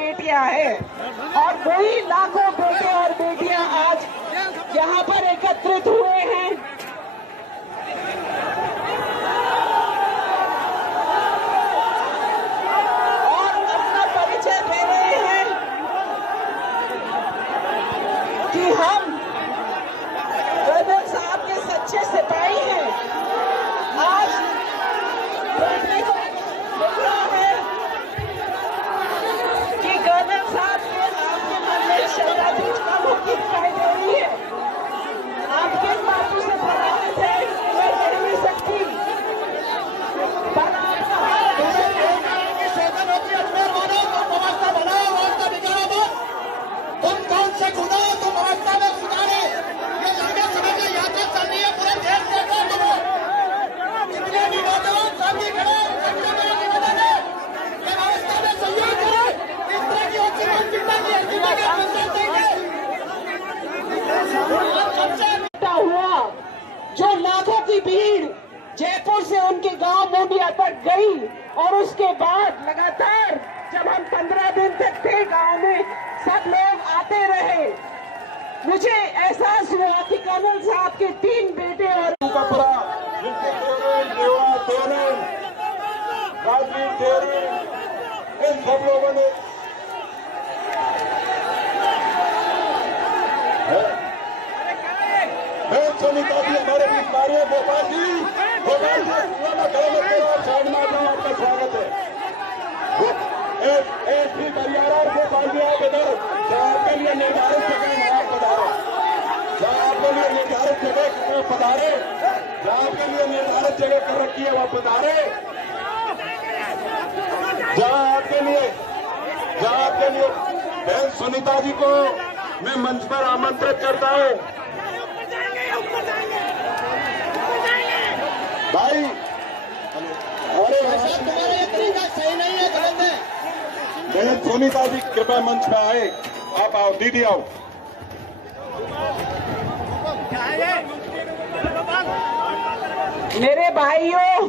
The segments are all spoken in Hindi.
बेटियां हैं और वही लाखों बेटे और बेटियां आज यहाँ पर एकत्रित हुए हैं। और अपना परिचय दे रहे हैं कि हम कर्नल साहब के सच्चे सिपाही हैं। आज देखने को मिल रहा है कि कर्नल साहब के आपके मन में श्रद्धा कम होती दिखाई दे रही है। आप किस बातों से प्रभावित है मैं कह नहीं सकती, पर आपका तुम कौन से खुदा हो, तुम अवस्था में सुधारे। ये लंबे समय से यात्रा चल रही है, पूरे देश देख रहे तुम कितने भी नौजवान साथी खड़े निवेदन है कि अवस्था में सहयोग करें। इस तरह की अच्छी मानसिकता की हुआ जो लाखों की भीड़ जयपुर से उनके गांव मुंडिया तक गई और उसके बाद लगातार जब हम 15 दिन तक थे गांव में, सब लोग आते रहे। मुझे एहसास हुआ कि कर्नल साहब के 3 बेटे और इन सब लोगों ने सुनीता जी हमारे बीच मारे। गोपाल जी साइड में आपका स्वागत है। परिवार और गोपाल जी आप इधर साहब के लिए निर्धारित जगह आप पधारे, साहब के लिए निर्धारित जगह पधारे, साहब के लिए निर्धारित जगह कर रखी है वह पधारे। जहाँ आपके लिए बहन सुनीता जी को मैं मंच पर आमंत्रित करता हूँ। भाई अरे तुम्हारा ये तरीका सही नहीं है, गलत है। बहन सुनीता जी कृपया मंच पे आए, आप आओ, दीदी आओ। मेरे भाइयों,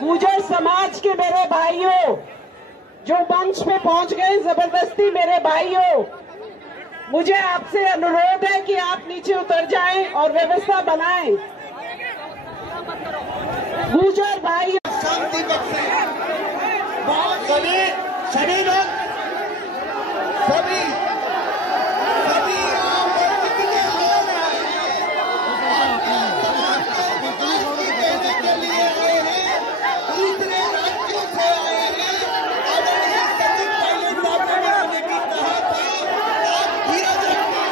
गुर्जर समाज के मेरे भाइयों जो मंच पे पहुंच गए जबरदस्ती, मेरे भाइयों मुझे आपसे अनुरोध है कि आप नीचे उतर जाएं और व्यवस्था बनाएं। गुर्जर भाई शांति बख्शे सभी लोग सभी आम कितने लोग आए कहने के लिए आए हैं, दूसरे राज्यों से आए हैं। आदरणीय सचिव पायलट साहब ने मुझे भी कहा था आप धीरज रखिए,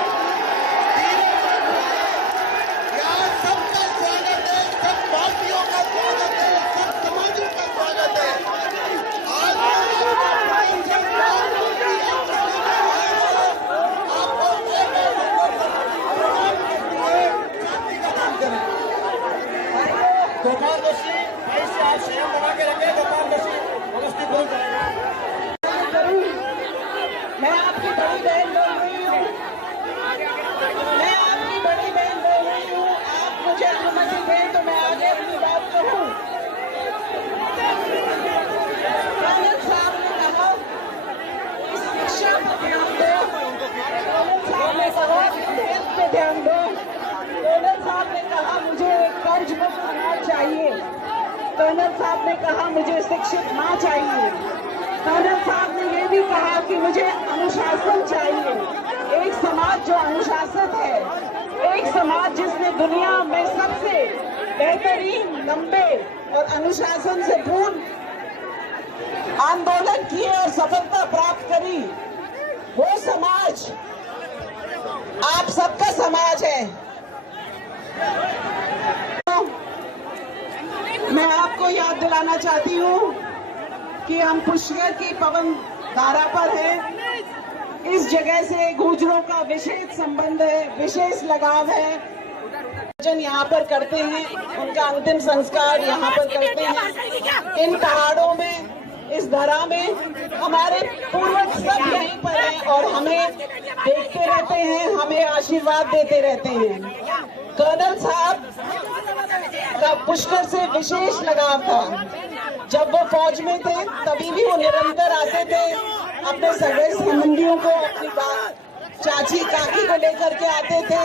यहाँ सबका स्वागत है, सब पार्टियों का स्वागत है, सब समाजों का स्वागत है। गोपाल दोषी भाई से आप संयम बना के रखें। गोपाल दोषी व्यवस्थित बोल करेगा। मैं आपकी बड़ी बहन बोल रही हूँ, मैं आपकी बड़ी बहन बोल रही हूँ। आप मुझे अनुमति दें तो मैं आगे अपनी बात कहूँ। कर्नल साहब ने कहा इस शिक्षा पर ध्यान दो, कर्नल साहब ने कहा हेल्थ पे ध्यान दो, कर्नल साहब ने कहा मुझे कर्ज मुक्त होना चाहिए, कर्नल साहब ने कहा मुझे शिक्षित ना चाहिए, कर्नल साहब ने ये भी कहा कि मुझे अनुशासन चाहिए। एक समाज जो अनुशासित है, एक समाज जिसने दुनिया में सबसे बेहतरीन, लंबे और अनुशासन से पूर्ण आंदोलन किए और सफलता प्राप्त करी, वो समाज आप सबका समाज है। मैं आपको याद दिलाना चाहती हूँ कि हम पुष्कर की पवन धारा पर हैं। इस जगह से गुर्जरों का विशेष संबंध है, विशेष लगाव है। जन यहाँ पर करते हैं, उनका अंतिम संस्कार यहाँ पर करते हैं। इन पहाड़ों में, इस धरा में हमारे पूर्वज सब यहीं पर हैं और हमें देखते रहते हैं, हमें आशीर्वाद देते रहते हैं। कर्नल साहब का पुष्कर से विशेष लगाव था। जब वो फौज में थे तभी भी वो निरंतर आते थे, अपने सगे संबंधियों को अपनी बात चाची काकी को लेकर के आते थे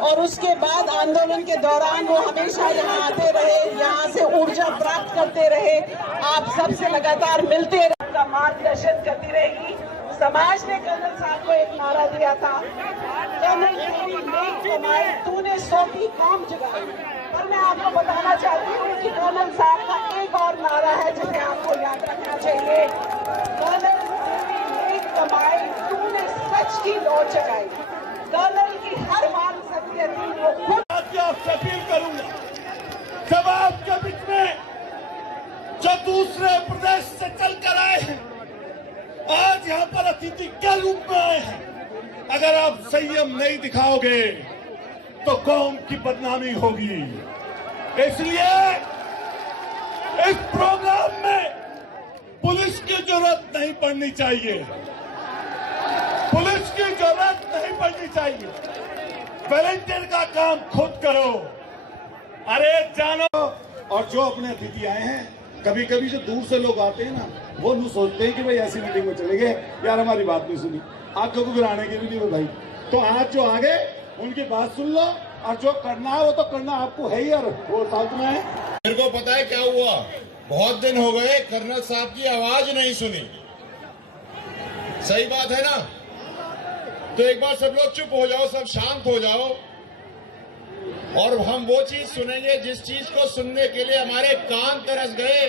और उसके बाद आंदोलन के दौरान वो हमेशा यहाँ आते रहे, यहाँ से ऊर्जा प्राप्त करते रहे, आप सबसे लगातार मिलते रहे, आपका मार्गदर्शन करती रहेगी। समाज ने कर्नल साहब को एक नारा दिया था, कर्नल तेरी नेक कमाई तूने 100 की काम जगाई। पर मैं आपको बताना चाहती हूँ कि कर्नल साहब का एक और नारा है जिसे आपको याद रखना चाहिए, कर्नल तेरी नेक कमाई तूने सच की लौट जगाई। कर्नल की हर बात सत्य थी, वो खुद आपसे अपील करूंगा, जब आपके बीच में जो दूसरे प्रदेश से चल कर आए हैं, आज यहाँ पर अतिथि के रूप में आए हैं, अगर आप संयम नहीं दिखाओगे तो कौम की बदनामी होगी। इसलिए इस प्रोग्राम में पुलिस की जरूरत नहीं पड़नी चाहिए, पुलिस की जरूरत नहीं पड़नी चाहिए। वॉलंटियर का काम खुद करो, अरे जानो। और जो अपने अतिथि आए हैं, कभी कभी जो दूर से लोग आते हैं ना, वो नहीं सोचते हैं कि भाई ऐसी मीटिंग में चले गए, यार हमारी बात नहीं सुनी, आंखों को गिराने के लिए भाई। तो आज जो आ गए उनकी बात सुन लो, और जो करना है वो तो करना आपको है ही, और वो साथ में है। मेरे को पता है क्या हुआ, बहुत दिन हो गए कर्नल साहब की आवाज नहीं सुनी। सही बात है ना? तो एक बार सब लोग चुप हो जाओ, सब शांत हो जाओ, और हम वो चीज सुनेंगे जिस चीज को सुनने के लिए हमारे कान तरस गए,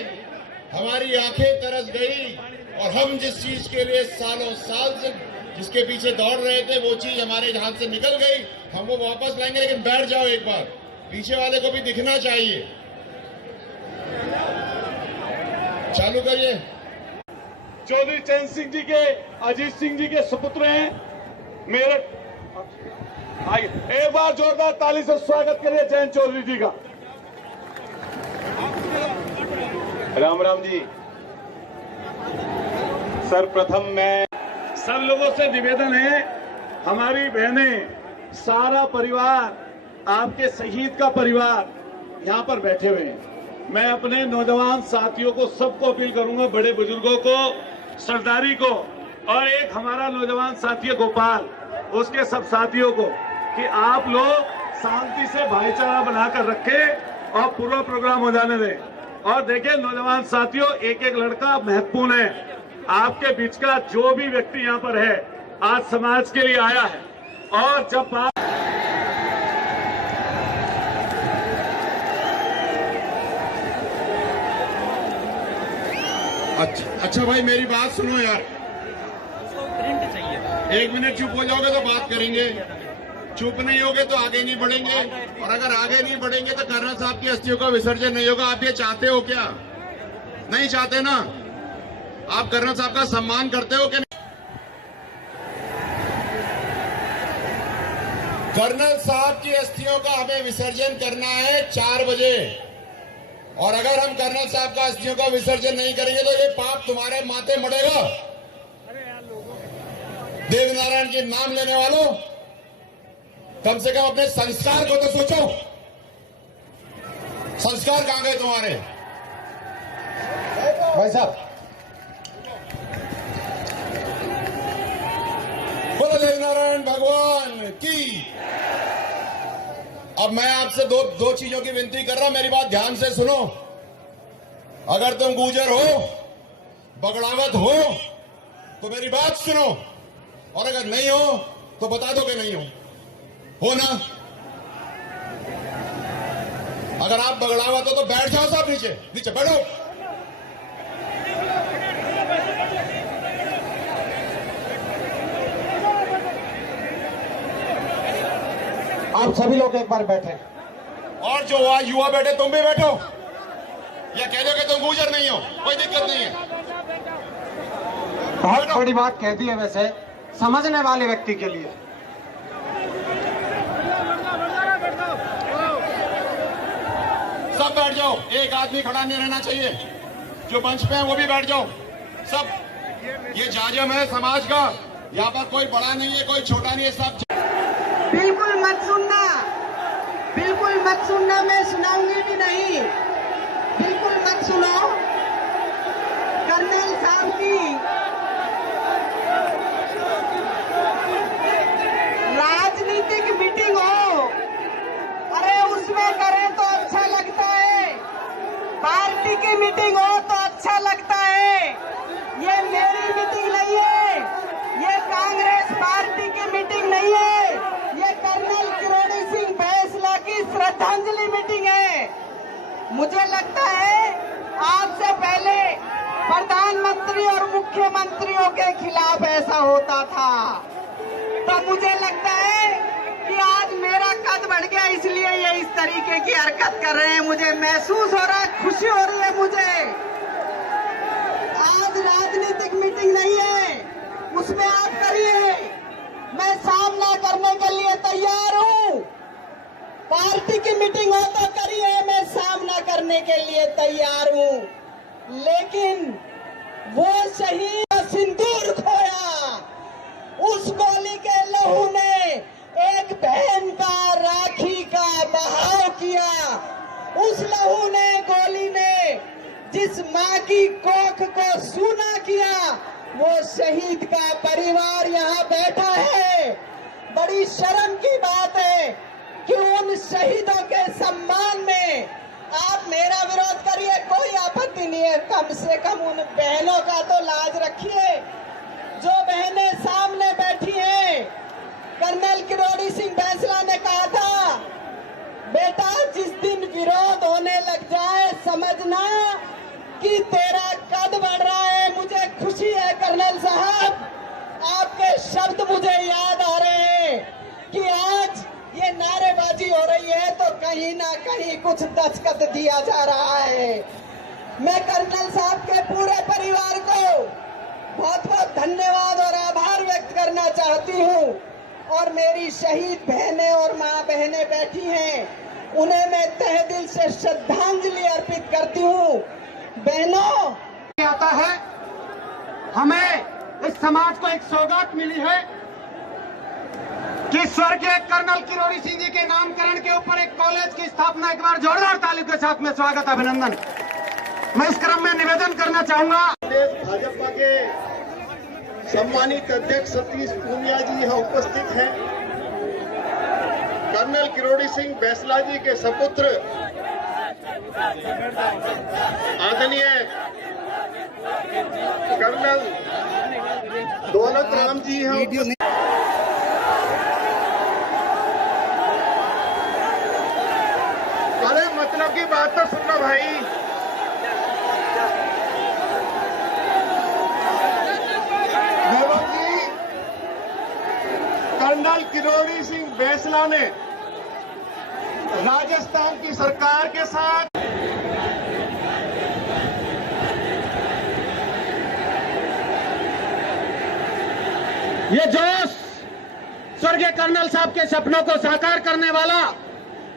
हमारी आंखें तरस गई, और हम जिस चीज के लिए सालों साल से जिसके पीछे दौड़ रहे थे, वो चीज हमारे हाथ से निकल गई, हम वो वापस लाएंगे। लेकिन बैठ जाओ एक बार, पीछे वाले को भी दिखना चाहिए। चालू करिए। चौधरी चैन सिंह जी के, अजीत सिंह जी के सुपुत्र हैं मेरठ। आइए एक बार जोरदार ताली से स्वागत करिए जैन चौधरी जी का। राम राम जी। सर्वप्रथम मैं सब लोगों से निवेदन है, हमारी बहनें, सारा परिवार, आपके शहीद का परिवार यहाँ पर बैठे हुए हैं। मैं अपने नौजवान साथियों को, सबको अपील करूंगा, बड़े बुजुर्गों को, सरदारी को, और एक हमारा नौजवान साथी गोपाल, उसके सब साथियों को, कि आप लोग शांति से भाईचारा बनाकर रखें और पूरा प्रोग्राम हो जाने दें। और देखिए नौजवान साथियों, एक एक लड़का महत्वपूर्ण है। आपके बीच का जो भी व्यक्ति यहाँ पर है, आज समाज के लिए आया है, और जब आप अच्छा भाई मेरी बात सुनो यार, एक मिनट चुप हो जाओगे तो बात करेंगे, चुप नहीं होगे तो आगे नहीं बढ़ेंगे, और अगर आगे नहीं बढ़ेंगे तो कर्नल साहब की अस्थियों का विसर्जन नहीं होगा। आप ये चाहते हो क्या? नहीं चाहते ना? आप कर्नल साहब का सम्मान करते हो कि नहीं? कर्नल साहब की अस्थियों का हमें विसर्जन करना है 4 बजे, और अगर हम कर्नल साहब का अस्थियों का विसर्जन नहीं करेंगे तो ये पाप तुम्हारे माथे मढ़ेगा। देवनारायण के नाम लेने वालों, कम से कम अपने संस्कार को तो सोचो। संस्कार कहां गए तुम्हारे? भाई साहब, बोलो देवनारायण भगवान की। अब मैं आपसे दो चीजों की विनती कर रहा हूं, मेरी बात ध्यान से सुनो। अगर तुम गुर्जर हो, बगड़ावत हो, तो मेरी बात सुनो, और अगर नहीं हो तो बता दो कि नहीं हो ना? अगर आप बगड़ावत हो तो बैठ जाओ, साहब नीचे बैठो। आप सभी लोग एक बार बैठे, और जो युवा बैठे तुम भी बैठो, या कह दो कि तुम गुर्जर नहीं हो, कोई दिक्कत नहीं है। बहुत बड़ी बात कह दी है वैसे समझने वाले व्यक्ति के लिए। सब बैठ जाओ, एक आदमी खड़ा नहीं रहना चाहिए। जो मंच पे है वो भी बैठ जाओ सब। ये जाजम है समाज का, यहाँ पर कोई बड़ा नहीं है, कोई छोटा नहीं है, सब। बिल्कुल मत सुनना, बिल्कुल मत सुनना, मैं सुनाऊंगी भी नहीं, बिल्कुल मत सुनो। कर्नल साहब की मीटिंग हो तो अच्छा लगता है। ये मेरी मीटिंग नहीं है, ये कांग्रेस पार्टी की मीटिंग नहीं है, ये कर्नल किरोड़ी सिंह बैंसला की श्रद्धांजलि मीटिंग है। मुझे लगता है आज से पहले प्रधानमंत्री और मुख्यमंत्रियों के खिलाफ ऐसा होता था, तो मुझे लगता है कि आज मेरा कद बढ़ गया, इसलिए ये इस तरीके की हरकत कर रहे हैं। मुझे महसूस हो रहा है, खुशी हो रही है मुझे। आज राजनीतिक मीटिंग नहीं है, उसमें आप करिए, मैं सामना करने के लिए तैयार हूँ। पार्टी की मीटिंग हो तो करिए, मैं सामना करने के लिए तैयार हूँ। लेकिन वो शहीद सिंदूर खोया, उस गोली के लहू ने एक बहन का राखी का बहाव किया। उस लहू ने, गोली ने जिस माँ की कोख को सूना किया, वो शहीद का परिवार यहाँ बैठा है। बड़ी शर्म की बात है कि उन शहीदों के सम्मान में आप मेरा विरोध करिए, कोई आपत्ति नहीं है। कम से कम उन बहनों का तो लाज रखिए जो बहनें सामने बैठी हैं। कर्नल किरोड़ी सिंह बैंसला ने कहा था, बेटा जिस दिन विरोध होने लग जाए समझना कि तेरा कद बढ़ रहा है। मुझे खुशी है कर्नल साहब, आपके शब्द मुझे याद आ रहे हैं कि आज ये नारेबाजी हो रही है तो कहीं ना कहीं कुछ दस्तखत दिया जा रहा है। मैं कर्नल साहब के पूरे परिवार को बहुत बहुत धन्यवाद और आभार व्यक्त करना चाहती हूँ, और मेरी शहीद बहनें और माँ बहनें बैठी हैं, उन्हें मैं तहे दिल से श्रद्धांजलि अर्पित करती हूँ। बहनों, आता है, हमें इस समाज को एक सौगात मिली है कि स्वर्गीय कर्नल किरोड़ी सिंह जी के नामकरण के ऊपर एक कॉलेज की स्थापना। एक बार जोरदार ताली के साथ में स्वागत, अभिनंदन। मैं इस क्रम में निवेदन करना चाहूंगा, भाजपा के सम्मानित अध्यक्ष सतीश पूनिया जी यहाँ उपस्थित हैं। कर्नल किरोड़ी सिंह बैंसला जी के सपुत्र आदरणीय कर्नल दौलत राम जी यहाँ। अरे मतलब की बात तो सुनो भाई। कर्नल किरोड़ी सिंह बैंसला ने राजस्थान की सरकार के साथ ये जोश स्वर्गीय कर्नल साहब के सपनों को साकार करने वाला,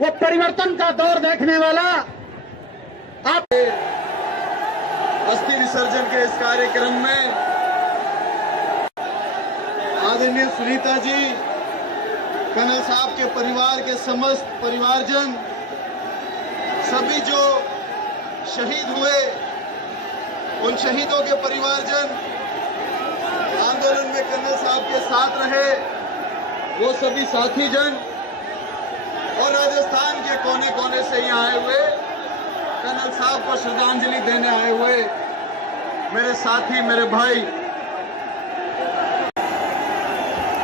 वो परिवर्तन का दौर देखने वाला, आप अस्थि विसर्जन के इस कार्यक्रम में आदरणीय सुनीता जी, कर्नल साहब के परिवार के समस्त परिवारजन, सभी जो शहीद हुए उन शहीदों के परिवारजन, आंदोलन में कर्नल साहब के साथ रहे वो सभी साथी जन, और राजस्थान के कोने कोने से यहाँ आए हुए कर्नल साहब को श्रद्धांजलि देने आए हुए मेरे साथी, मेरे भाई,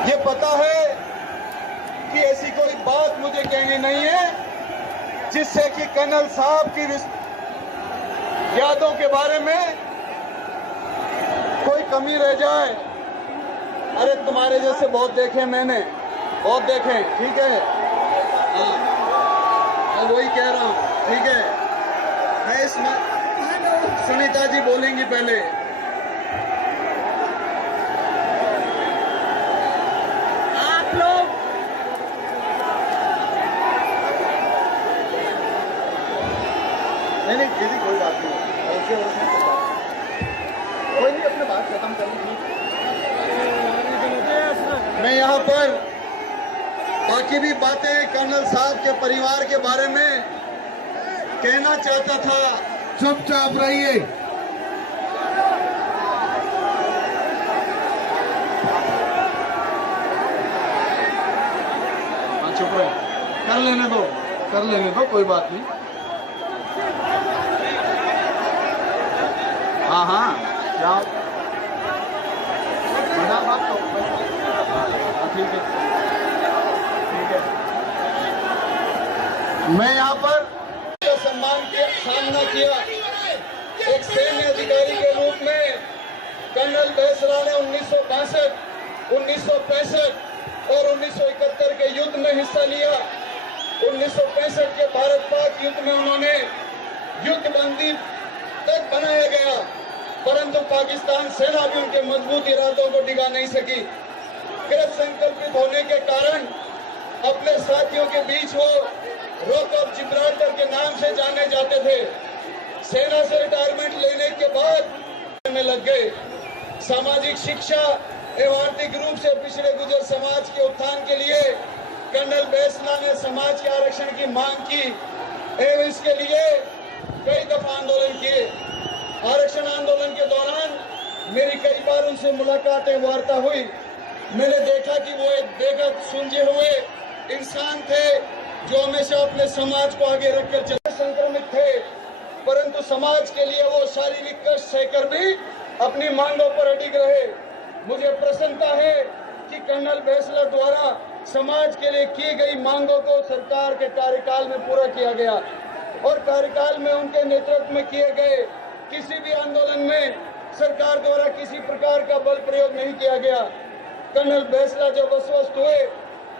ये पता है कि ऐसी कोई बात मुझे कहनी नहीं है जिससे कि कर्नल साहब की यादों के बारे में कोई कमी रह जाए। अरे तुम्हारे जैसे बहुत देखे मैंने, बहुत देखे, ठीक है, हाँ, मैं वही कह रहा हूँ, ठीक है। मैं इसमें सुनीता जी बोलेंगी पहले। आप लोग नहीं दीदी कोई बात नहीं, कोई नहीं, अपने बात खत्म करनी। मैं यहाँ पर बाकी भी बातें कर्नल साहब के परिवार के बारे में कहना चाहता था। चुपचाप रहिए। चुप रहे, कर लेने दो, कोई बात नहीं। हाँ हाँ क्या मैडम आप तो ठीक है ठीक है। मैं यहाँ पर सम्मान के सामना किया एक सैन्य अधिकारी के रूप में। कर्नल बेसरा ने 1962, 1965 और 1971 के युद्ध में हिस्सा लिया। 1965 के भारत पाक युद्ध में उन्होंने युद्धबंदी तक बनाया गया, परंतु पाकिस्तान सेना भी उनके मजबूत इरादों को डिगा नहीं सकी। कृत संकल्पित होने के कारण अपने साथियों के बीच वो रॉक ऑफ जिब्राल्टर के नाम से जाने जाते थे। सेना से रिटायरमेंट लेने के बाद में लग गए। सामाजिक शिक्षा एवं आर्थिक रूप से पिछड़े गुजर समाज के उत्थान के लिए कर्नल बेसला ने समाज के आरक्षण की मांग की एवं इसके लिए कई दफा आंदोलन किए। आरक्षण आंदोलन के दौरान मेरी कई बार उनसे मुलाकातें वार्ता हुई। मैंने देखा कि वो एक बेहद सुलझे हुए इंसान थे जो हमेशा अपने समाज को आगे रखकर चले। संक्रमित थे, परंतु समाज के लिए वो शारीरिक कष्ट सहकर भी अपनी मांगों पर अडिग रहे। मुझे प्रसन्नता है कि कर्नल बेसला द्वारा समाज के लिए की गई मांगों को सरकार के कार्यकाल में पूरा किया गया और कार्यकाल में उनके नेतृत्व में किए गए किसी भी आंदोलन में सरकार द्वारा किसी प्रकार का बल प्रयोग नहीं किया गया। कर्नल बेसला जब अस्वस्थ हुए,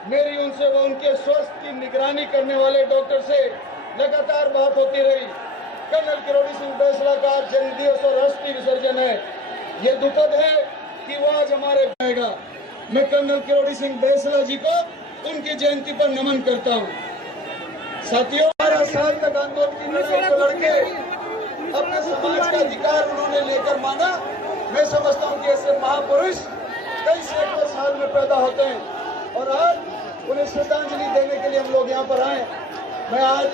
मेरी उनसे व उनके स्वास्थ्य की निगरानी करने वाले डॉक्टर से लगातार बात होती रही। कर्नल किरोड़ी सिंह बेसला का आज जन्मदिवस और अस्थि विसर्जन है। ये दुखद है कि वो आज हमारे आएगा। मैं कर्नल किरोड़ी सिंह बेसला जी को उनकी जयंती पर नमन करता हूँ। साथियों, 12 साल तक आंदोलन की लड़ाई को लड़के अपने समाज का अधिकार उन्होंने लेकर मांगा। मैं समझता हूँ कि ऐसे महापुरुष कई सैकड़ों साल में पैदा होते हैं और आज उन्हें श्रद्धांजलि देने के लिए हम लोग यहाँ पर आए। मैं आज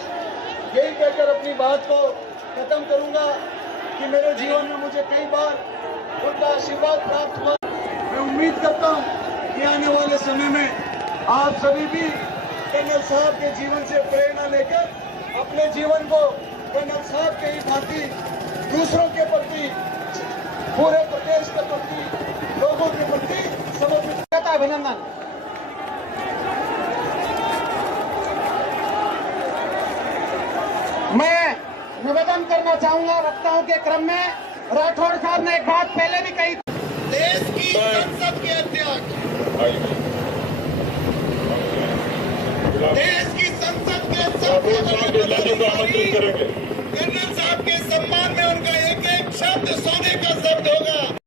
यही कहकर अपनी बात को खत्म करूंगा कि मेरे जीवन में मुझे कई बार उनका आशीर्वाद प्राप्त हुआ। मैं उम्मीद करता हूं कि आने वाले समय में आप सभी भी कर्नल साहब के जीवन से प्रेरणा लेकर अपने जीवन को कर्नल साहब के ही भांति दूसरों के प्रति, पूरे प्रदेश के प्रति, लोगों के प्रति समर्पित करता। अभिनंदन। मैं निवेदन करना चाहूंगा वक्ताओं के क्रम में, राठौड़ साहब ने एक बात पहले भी कही। देश की संसद के अध्यक्ष, देश की संसद के सबसे बड़े